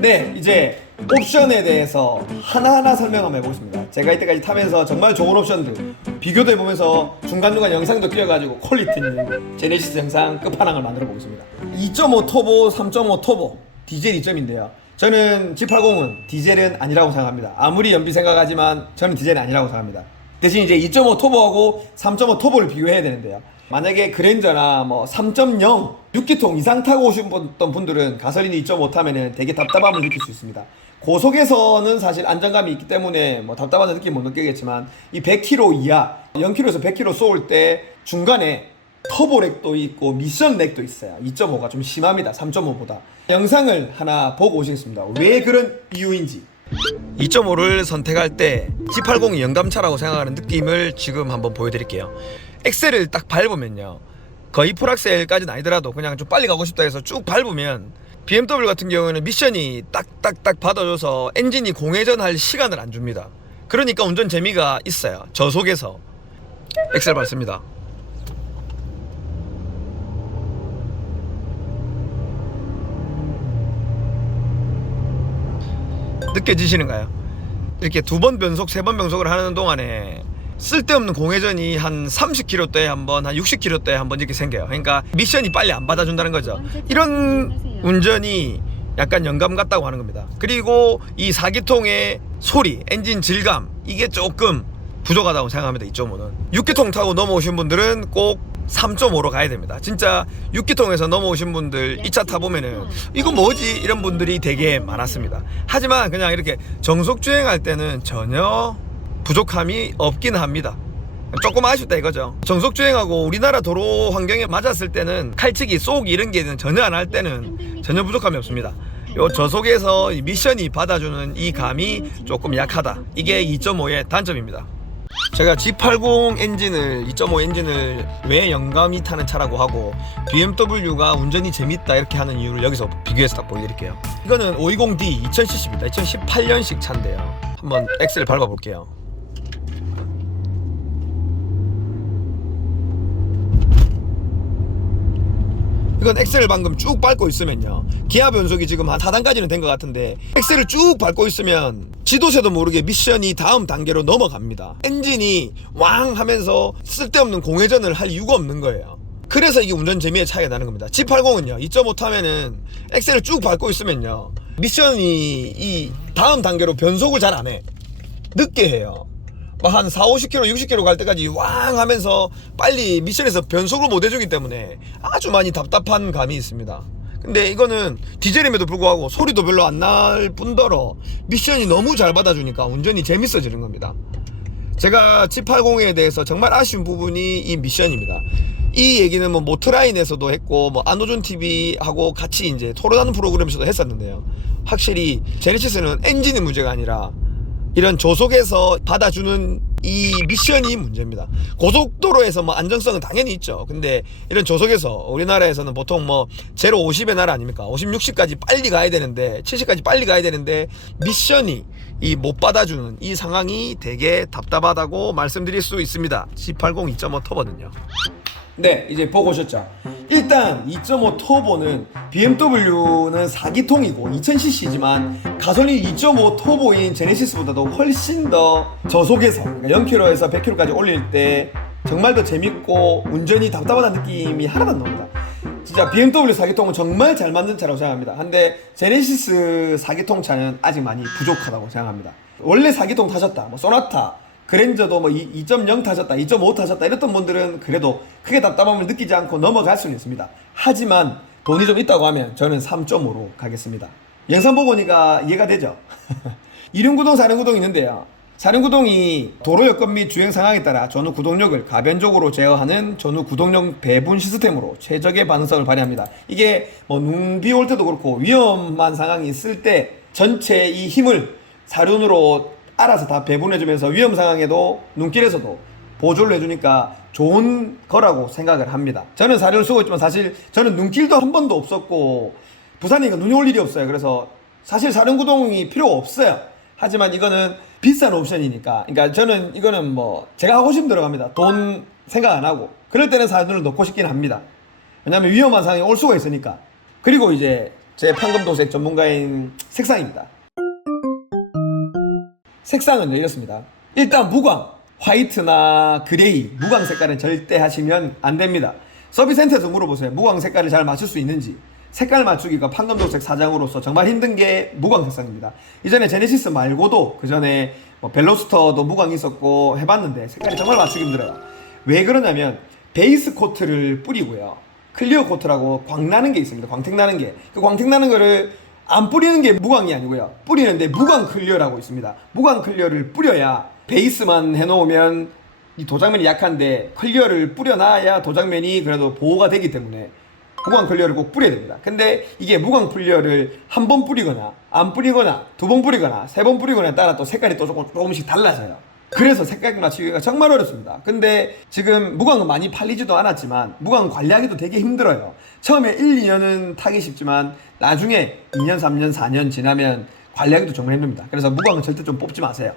네, 이제 옵션에 대해서 하나하나 설명 한번 해보겠습니다. 제가 이때까지 타면서 정말 좋은 옵션들 비교도 해보면서 중간중간 영상도 끼워가지고 퀄리티 있는 제네시스 영상 끝판왕을 만들어 보겠습니다. 2.5 터보, 3.5 터보 디젤 2점인데요. 저는 G80은 디젤은 아니라고 생각합니다. 아무리 연비 생각하지만 저는 디젤은 아니라고 생각합니다. 대신 이제 2.5 터보하고 3.5 터보를 비교해야 되는데요. 만약에 그랜저나 뭐 3.0 6기통 이상 타고 오셨던 분들은 가솔린 2.5 타면은 되게 답답함을 느낄 수 있습니다. 고속에서는 사실 안정감이 있기 때문에 뭐 답답한 느낌 못 느끼겠지만 이 100km 이하 0km에서 100km 쏘을 때 중간에 터보 렉도 있고 미션 렉도 있어요. 2.5가 좀 심합니다. 3.5보다. 영상을 하나 보고 오시겠습니다. 왜 그런 이유인지. 2.5를 선택할 때 G80이 영감차라고 생각하는 느낌을 지금 한번 보여드릴게요. 엑셀을 딱 밟으면요, 거의 풀악셀까지는 아니더라도 그냥 좀 빨리 가고 싶다 해서 쭉 밟으면 BMW 같은 경우에는 미션이 딱딱딱 받아줘서 엔진이 공회전할 시간을 안 줍니다. 그러니까 운전 재미가 있어요. 저속에서 엑셀 밟습니다. 느껴지시는가요? 이렇게 두 번 변속, 세 번 변속을 하는 동안에 쓸데없는 공회전이 한 30km대에 한 번, 한 60km대에 한 번 이렇게 생겨요. 그러니까 미션이 빨리 안 받아준다는 거죠. 이런 운전이 약간 영감 같다고 하는 겁니다. 그리고 이 4기통의 소리, 엔진 질감, 이게 조금 부족하다고 생각합니다. 2.5는 6기통 타고 넘어오신 분들은 꼭 3.5로 가야 됩니다. 진짜 6기통에서 넘어오신 분들 2차 타보면은 이거 뭐지? 이런 분들이 되게 많았습니다. 하지만 그냥 이렇게 정속 주행할 때는 전혀 부족함이 없긴 합니다. 조금 아쉽다 이거죠. 정속 주행하고 우리나라 도로 환경에 맞았을 때는 칼치기, 쏘기 이런 게 전혀 안 할 때는 전혀 부족함이 없습니다. 요 저속에서 미션이 받아주는 이 감이 조금 약하다. 이게 2.5의 단점입니다. 제가 G80 엔진을 2.5 엔진을 왜 영감이 타는 차라고 하고 BMW가 운전이 재밌다 이렇게 하는 이유를 여기서 비교해서 딱 보여드릴게요. 이거는 520D 2000cc입니다. 2018년식 차인데요. 한번 엑셀을 밟아볼게요. 이건 엑셀을 방금 쭉 밟고 있으면요, 기아 변속이 지금 한 4단까지는 된 것 같은데 엑셀을 쭉 밟고 있으면 지도새도 모르게 미션이 다음 단계로 넘어갑니다. 엔진이 왕 하면서 쓸데없는 공회전을 할 이유가 없는 거예요. 그래서 이게 운전 재미의 차이가 나는 겁니다. G80은요 2.5 타면은 엑셀을 쭉 밟고 있으면요 미션이 이 다음 단계로 변속을 잘 안 해. 늦게 해요. 한 4, 50km, 60km 갈 때까지 왕 하면서 빨리 미션에서 변속을 못 해주기 때문에 아주 많이 답답한 감이 있습니다. 근데 이거는 디젤임에도 불구하고 소리도 별로 안 날 뿐더러 미션이 너무 잘 받아주니까 운전이 재밌어지는 겁니다. 제가 G80에 대해서 정말 아쉬운 부분이 이 미션입니다. 이 얘기는 뭐 모트라인에서도 했고 뭐 안호준 TV하고 같이 이제 토론하는 프로그램에서도 했었는데요. 확실히 제네시스는 엔진의 문제가 아니라 이런 저속에서 받아주는 이 미션이 문제입니다. 고속도로에서 뭐 안정성은 당연히 있죠. 근데 이런 저속에서 우리나라에서는 보통 뭐 0, 50의 나라 아닙니까? 50, 60까지 빨리 가야 되는데 70까지 빨리 가야 되는데 미션이 이 못 받아주는 이 상황이 되게 답답하다고 말씀드릴 수 있습니다. G80 2.5 터보는요. 네, 이제 보고 오셨죠? 일단 2.5 터보는 BMW는 4기통이고 2000cc지만 가솔린 2.5 터보인 제네시스보다도 훨씬 더 저속에서 그러니까 0km에서 100km까지 올릴 때 정말 더 재밌고 운전이 답답하다는 느낌이 하나도 안 납니다. 진짜 BMW 4기통은 정말 잘 만든 차라고 생각합니다. 근데 제네시스 4기통 차는 아직 많이 부족하다고 생각합니다. 원래 4기통 타셨다, 뭐 소나타, 그랜저도 뭐 2.0 타셨다, 2.5 타셨다 이랬던 분들은 그래도 크게 답답함을 느끼지 않고 넘어갈 수는 있습니다. 하지만 돈이 좀 있다고 하면 저는 3.5로 가겠습니다. 영상 보고 오니까 이해가 되죠? 이륜구동, 사륜구동이 있는데요. 사륜구동이 도로 여건 및 주행 상황에 따라 전후 구동력을 가변적으로 제어하는 전후 구동력 배분 시스템으로 최적의 반응성을 발휘합니다. 이게 뭐 눈비 올 때도 그렇고 위험한 상황이 있을 때 전체 이 힘을 사륜으로 알아서 다 배분해주면서 위험 상황에도 눈길에서도 보조를 해주니까 좋은 거라고 생각을 합니다. 저는 사륜을 쓰고 있지만 사실 저는 눈길도 한 번도 없었고 부산이니까 눈이 올 일이 없어요. 그래서 사실 사륜구동이 필요 없어요. 하지만 이거는 비싼 옵션이니까, 그러니까 저는 이거는 뭐 제가 하고 싶으면 들어갑니다. 돈 생각 안 하고. 그럴 때는 사륜을 넣고 싶긴 합니다. 왜냐면 위험한 상황이 올 수가 있으니까. 그리고 이제 제 판금도색 전문가인 색상입니다. 색상은 이렇습니다. 일단 무광, 화이트나 그레이, 무광 색깔은 절대 하시면 안 됩니다. 서비스센터에서 물어보세요. 무광 색깔을 잘 맞출 수 있는지. 색깔 맞추기가 판금도색 사장으로서 정말 힘든 게 무광 색상입니다. 이전에 제네시스 말고도 그 전에 뭐 벨로스터도 무광이 있었고 해봤는데 색깔이 정말 맞추기 힘들어요. 왜 그러냐면 베이스 코트를 뿌리고요. 클리어 코트라고 광나는 게 있습니다. 광택 나는 게. 그 광택 나는 거를 안 뿌리는 게 무광이 아니고요. 뿌리는데 무광 클리어라고 있습니다. 무광 클리어를 뿌려야 베이스만 해놓으면 이 도장면이 약한데 클리어를 뿌려놔야 도장면이 그래도 보호가 되기 때문에 무광 클리어를 꼭 뿌려야 됩니다. 근데 이게 무광 클리어를 한 번 뿌리거나 안 뿌리거나 두 번 뿌리거나 세 번 뿌리거나에 따라 또 색깔이 또 조금씩 달라져요. 그래서 색깔 맞추기가 정말 어렵습니다. 근데 지금 무광은 많이 팔리지도 않았지만 무광 관리하기도 되게 힘들어요. 처음에 1, 2년은 타기 쉽지만 나중에 2년, 3년, 4년 지나면 관리하기도 정말 힘듭니다. 그래서 무광은 절대 좀 뽑지 마세요.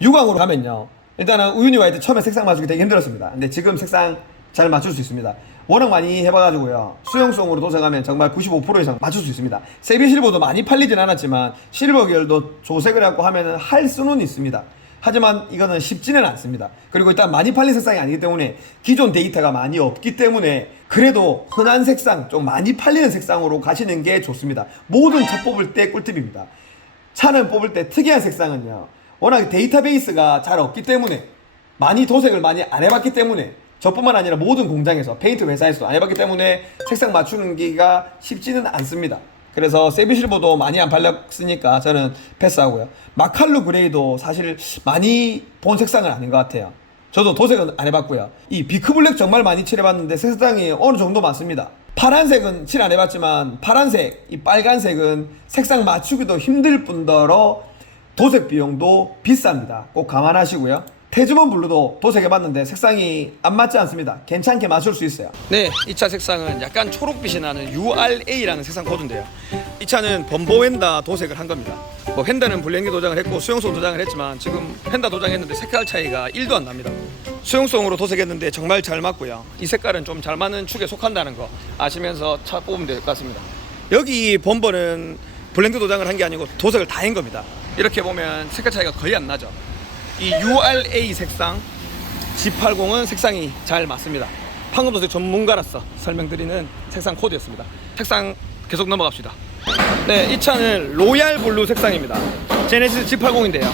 유광으로 가면요, 일단은 우유니 화이트 처음에 색상 맞추기 되게 힘들었습니다. 근데 지금 색상 잘 맞출 수 있습니다. 워낙 많이 해봐가지고요, 수용성으로 도색하면 정말 95% 이상 맞출 수 있습니다. 세비 실버도 많이 팔리진 않았지만 실버 계열도 조색을 하고 하면 할 수는 있습니다. 하지만 이거는 쉽지는 않습니다. 그리고 일단 많이 팔린 색상이 아니기 때문에 기존 데이터가 많이 없기 때문에 그래도 흔한 색상, 좀 많이 팔리는 색상으로 가시는 게 좋습니다. 모든 차 뽑을 때 꿀팁입니다. 차는 뽑을 때 특이한 색상은요, 워낙 데이터베이스가 잘 없기 때문에, 많이 도색을 많이 안 해봤기 때문에, 저뿐만 아니라 모든 공장에서, 페인트 회사에서도 안 해봤기 때문에 색상 맞추는 게가 쉽지는 않습니다. 그래서 세비실버도 많이 안 팔렸으니까 저는 패스하고요. 마칼루 그레이도 사실 많이 본 색상은 아닌 것 같아요. 저도 도색은 안 해봤고요. 이 비크블랙 정말 많이 칠해봤는데 색상이 어느 정도 맞습니다. 파란색은 칠 안 해봤지만 파란색, 이 빨간색은 색상 맞추기도 힘들 뿐더러 도색 비용도 비쌉니다. 꼭 감안하시고요. 테즈먼 블루도 도색해봤는데 색상이 안 맞지 않습니다. 괜찮게 맞출 수 있어요. 네, 이 차 색상은 약간 초록빛이 나는 URA라는 색상 코드인데요, 이 차는 범보 휀다 도색을 한 겁니다. 뭐 휀다는 블랭기 도장을 했고 수용성 도장을 했지만 지금 휀다 도장했는데 색깔 차이가 1도 안 납니다. 수용성으로 도색했는데 정말 잘 맞고요. 이 색깔은 좀 잘 맞는 축에 속한다는 거 아시면서 차 뽑으면 될 것 같습니다. 여기 범버는 블랭드 도장을 한 게 아니고 도색을 다 한 겁니다. 이렇게 보면 색깔 차이가 거의 안 나죠. 이 URA 색상 G80은 색상이 잘 맞습니다. 판금도색 전문가로서 설명드리는 색상 코드였습니다. 색상 계속 넘어갑시다. 네, 이 차는 로얄 블루 색상입니다. 제네시스 G80인데요,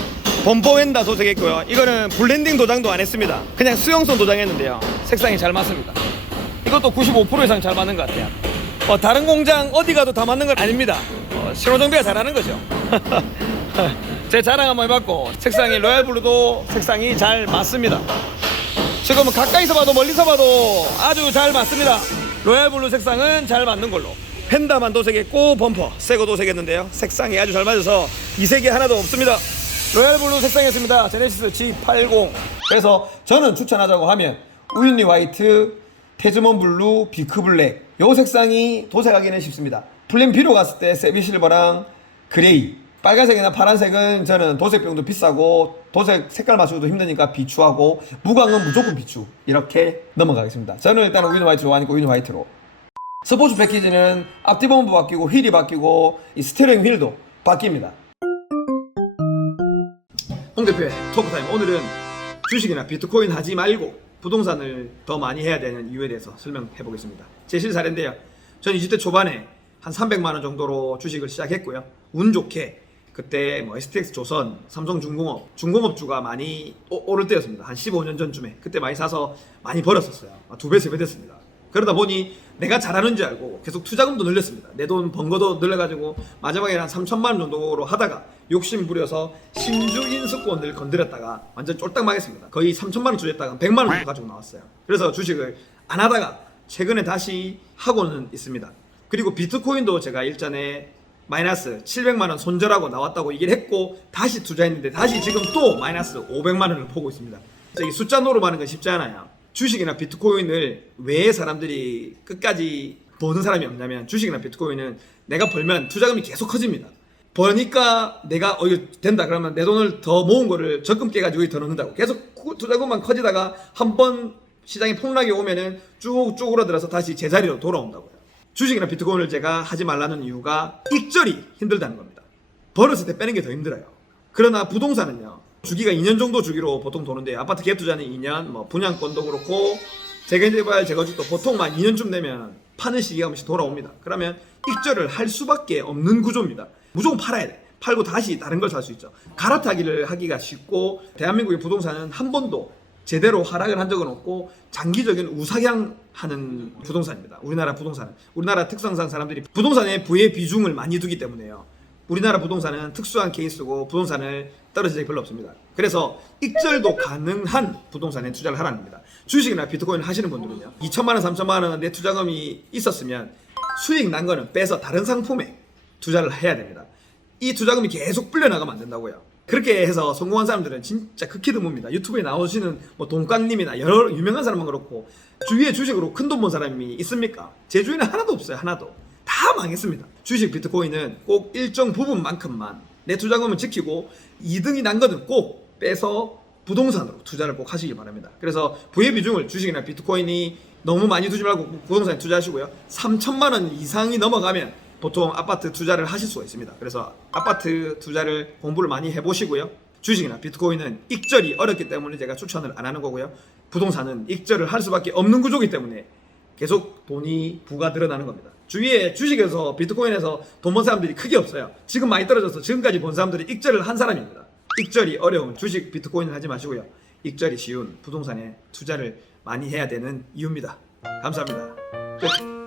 범퍼 휀다 도색했고요. 이거는 블렌딩 도장도 안 했습니다. 그냥 수용성 도장했는데요, 색상이 잘 맞습니다. 이것도 95% 이상 잘 맞는 것 같아요. 다른 공장 어디 가도 다 맞는 건 아닙니다. 신호정비가 잘하는 거죠. 제 자랑 한번 해봤고, 색상이 로얄 블루도 색상이 잘 맞습니다. 지금은 가까이서 봐도 멀리서 봐도 아주 잘 맞습니다. 로얄 블루 색상은 잘 맞는 걸로. 펜다만 도색했고 범퍼 새거 도색했는데요, 색상이 아주 잘 맞아서 이색이 하나도 없습니다. 로얄 블루 색상이었습니다. 제네시스 G80. 그래서 저는 추천하자고 하면 우유니 화이트, 테즈먼 블루, 비크 블랙, 요 색상이 도색하기는 쉽습니다. 플랜 B로 갔을 때 세비 실버랑 그레이, 빨간색이나 파란색은 저는 도색 비용도 비싸고 도색 색깔 맞추기도 힘드니까 비추하고, 무광은 무조건 비추, 이렇게 넘어가겠습니다. 저는 일단 우유니 화이트 좋아하니까 우유니 화이트로. 스포츠 패키지는 앞뒤 범퍼 바뀌고 휠이 바뀌고 이 스티어링 휠도 바뀝니다. 홍 대표의 토크타임. 오늘은 주식이나 비트코인 하지 말고 부동산을 더 많이 해야 되는 이유에 대해서 설명해 보겠습니다. 제 실사례인데요, 저는 20대 초반에 한 300만원 정도로 주식을 시작했고요. 운 좋게 그때 뭐 STX 조선, 삼성중공업, 중공업주가 많이 오를 때였습니다. 한 15년 전쯤에 그때 많이 사서 많이 벌었었어요. 2배, 3배 됐습니다. 그러다 보니 내가 잘하는 줄 알고 계속 투자금도 늘렸습니다. 내 돈 번 거도 늘려가지고 마지막에 한 3천만 원 정도로 하다가 욕심 부려서 신주인수권을 건드렸다가 완전 쫄딱 망했습니다. 거의 3천만 원 주였다가 100만 원 정도 가지고 나왔어요. 그래서 주식을 안 하다가 최근에 다시 하고는 있습니다. 그리고 비트코인도 제가 일전에 마이너스 700만 원 손절하고 나왔다고 얘기를 했고 다시 투자했는데 다시 지금 또 마이너스 500만 원을 보고 있습니다. 이 숫자 노름하는 건 쉽지 않아요. 주식이나 비트코인을 왜 사람들이 끝까지 버는 사람이 없냐면, 주식이나 비트코인은 내가 벌면 투자금이 계속 커집니다. 버니까 내가 이거 된다 그러면 내 돈을 더 모은 거를 적금 깨가지고 더 넣는다고 계속 투자금만 커지다가 한번 시장이 폭락이 오면은 쭉 오르들어서 다시 제자리로 돌아온다고요. 주식이나 비트코인을 제가 하지 말라는 이유가 익절이 힘들다는 겁니다. 벌었을 때 빼는 게 더 힘들어요. 그러나 부동산은요, 주기가 2년 정도 주기로 보통 도는데, 아파트 갭 투자는 2년, 뭐 분양권도 그렇고 재개발 재건축도 보통만 2년쯤 되면 파는 시기가 한 번씩 돌아옵니다. 그러면 익절을 할 수밖에 없는 구조입니다. 무조건 팔아야 돼. 팔고 다시 다른 걸 살 수 있죠. 갈아타기를 하기가 쉽고, 대한민국의 부동산은 한 번도 제대로 하락을 한 적은 없고 장기적인 우상향하는 부동산입니다. 우리나라 부동산은, 우리나라 특성상 사람들이 부동산에 부의 비중을 많이 두기 때문에요. 우리나라 부동산은 특수한 케이스고 부동산을 떨어질 적이 별로 없습니다. 그래서 익절도 가능한 부동산에 투자를 하라는 겁니다. 주식이나 비트코인을 하시는 분들은요, 2천만 원, 3천만 원 내 투자금이 있었으면 수익 난 거는 빼서 다른 상품에 투자를 해야 됩니다. 이 투자금이 계속 불려나가면 안 된다고요. 그렇게 해서 성공한 사람들은 진짜 극히 드뭅니다. 유튜브에 나오시는 뭐 동깡님이나 여러 유명한 사람만 그렇고 주위에 주식으로 큰 돈 번 사람이 있습니까? 제 주위에는 하나도 없어요. 하나도. 다 망했습니다. 주식 비트코인은 꼭 일정 부분만큼만 내 투자금을 지키고 2등이 난 거는 꼭 빼서 부동산으로 투자를 꼭 하시길 바랍니다. 그래서 부의 비중을 주식이나 비트코인이 너무 많이 두지 말고 부동산에 투자하시고요. 3천만 원 이상이 넘어가면 보통 아파트 투자를 하실 수가 있습니다. 그래서 아파트 투자를 공부를 많이 해보시고요. 주식이나 비트코인은 익절이 어렵기 때문에 제가 추천을 안 하는 거고요. 부동산은 익절을 할 수밖에 없는 구조이기 때문에 계속 돈이 부가 늘어나는 겁니다. 주위에 주식에서 비트코인에서 돈 번 사람들이 크게 없어요. 지금 많이 떨어져서 지금까지 번 사람들이 익절을 한 사람입니다. 익절이 어려운 주식 비트코인을 하지 마시고요. 익절이 쉬운 부동산에 투자를 많이 해야 되는 이유입니다. 감사합니다. 끝.